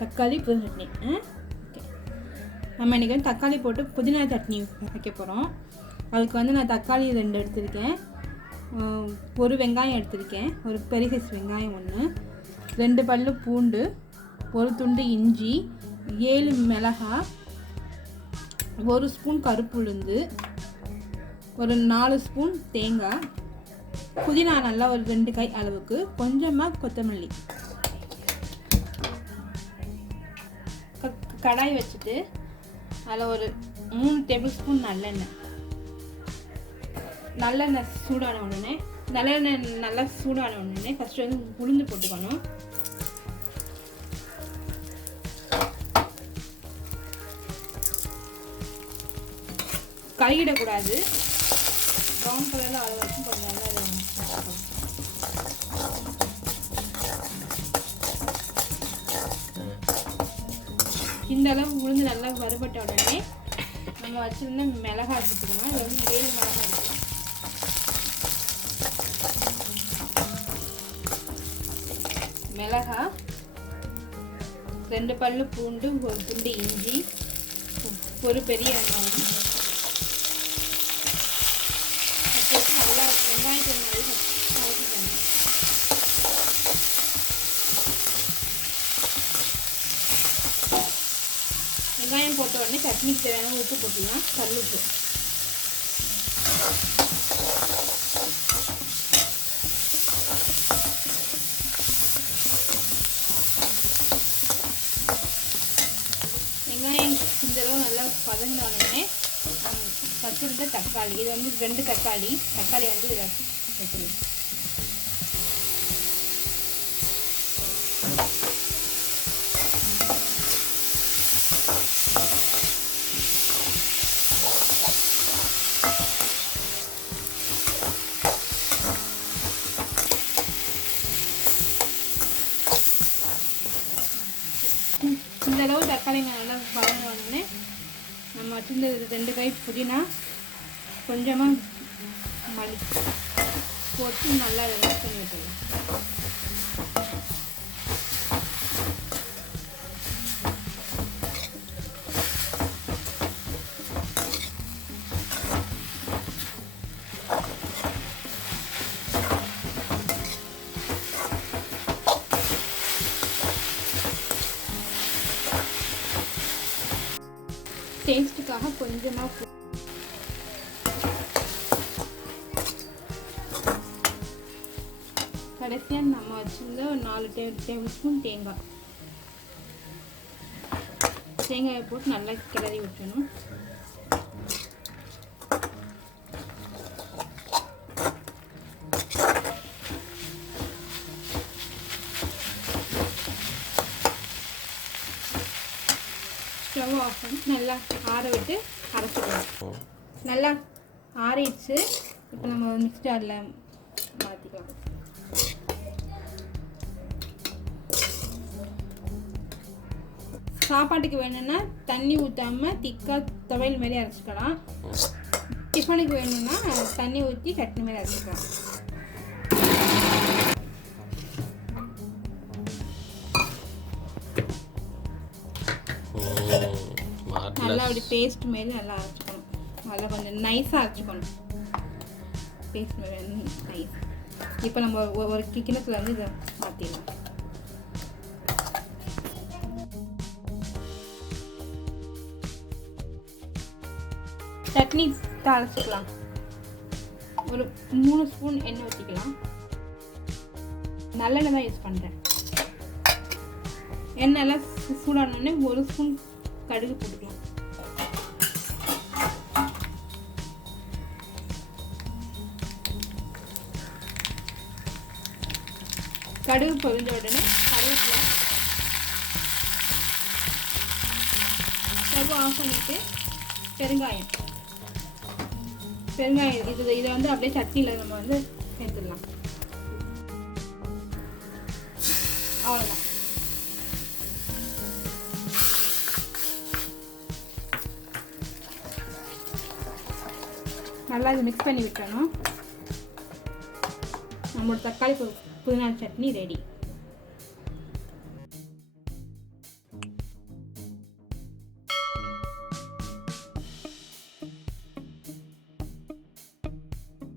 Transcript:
தக்காளி புதினா சட்னி. ஓகே, நம்ம இன்றைக்கி வந்து தக்காளி போட்டு புதினா சட்னி வைக்க போகிறோம். அதுக்கு வந்து நான் தக்காளி 2 எடுத்திருக்கேன், ஒரு வெங்காயம் எடுத்திருக்கேன், ஒரு பெரிய சைஸ் வெங்காயம் 1, 2 பல்லு பூண்டு, ஒரு துண்டு இஞ்சி, 7 மிளகாய், 1 ஸ்பூன் கருப்பு உளுந்து, ஒரு 4 ஸ்பூன் தேங்காய், புதினா நல்லா ஒரு 2 கை அளவுக்கு, கொஞ்சமாக கொத்தமல்லி. கடாய் வச்சுட்டு அதில் ஒரு 3 டேபிள் ஸ்பூன் நல்லெண்ணெய் சூடான உடனே நல்லா சூடான உடனே ஃபஸ்ட்டு வந்து உளுந்து போட்டுக்கணும். கழுகிடக்கூடாது, ப்ரௌன் கலரில் அது வரைக்கும் கொஞ்சம் நல்லா இந்த அளவு உளுந்து நல்லா வறுபட்ட உடனே நம்ம வச்சுருந்த மிளகாய் எடுத்துக்கணும். இது வந்து 7 மிளகாய் இருக்குது. மிளகாய், 2 பல்லு பூண்டு, ஒரு துண்டு இஞ்சி, ஒரு பெரிய வெங்காயம் நல்லா வெங்காயத்தை நல்லா வதக்கிக்கணும். வெங்காயம் போட்ட உடனே சட்னிக்கு தேவையான உப்பு போட்டுக்கலாம், கல்லுப்பு. வெங்காயம் இந்த அளவு நல்லா பதங்கின உடனே வச்சுருந்த தக்காளி, இது வந்து 2 தக்காளி வந்து இதில் வைக்கணும். இந்த அளவு தக்காளி நல்லா வதங்கின உடனே நம்ம வச்சுருந்த 2 கை புதினா, கொஞ்சமாக மல்லி போட்டு நல்லா மிக்ஸ் பண்ணி விட்டுருவோம். டேஸ்ட்டுக்காக கொஞ்சமாக கடைசியாக நம்ம வச்சுருந்த ஒரு 4 டேபிள் ஸ்பூன் தேங்காயை போட்டு நல்லா கிளறி விட்டணும். ஸ்டவ் ஆஃப் பண்ணி நல்லா ஆற விட்டு அரைச்சிக்கலாம். நல்லா ஆறிடுச்சு. இப்போ நம்ம மிக்ஸி ஜாரில் மாற்றிக்கலாம். சாப்பாட்டுக்கு வேணும்னா தண்ணி ஊற்றாமல் திக்காக துவையல் மாரி அரைச்சிக்கலாம். டிஃபனுக்கு வேணும்னா தண்ணி ஊற்றி சட்னி மாரி அரைச்சிக்கலாம். நல்லா அப்படி பேஸ்ட் மாரி நல்லா அரைச்சிக்கணும். நல்லா கொஞ்சம் நைஸாக அரைச்சிக்கணும். பேஸ்ட் மாரி நைஸ். இப்போ நம்ம ஒரு கிண்ணத்தில் வந்து இதை மாற்றிடலாம். சட்னி தாளிச்சிக்கலாம். ஒரு 3 ஸ்பூன் எண்ணெய் ஊற்றிக்கலாம். நல்லெண்ணெய் தான் யூஸ் பண்ணுறேன். எண்ணெய் எல்லாம் சூடானோடனே 1 ஸ்பூன் கடுகு போட்டுக்கலாம். கடுகு பொரிஞ்ச உடனே கருவேப்பிலை, ஸ்டவ் ஆஃப் பண்ணிட்டு பெருங்காயம் இதை வந்து அப்படியே சட்னியில் நம்ம வந்து சேர்த்துடலாம். அவ்வளோதான். நல்லா இது மிக்ஸ் பண்ணி விட்டணும். நம்மளோட தக்காளி புதினா சட்னி ரெடி.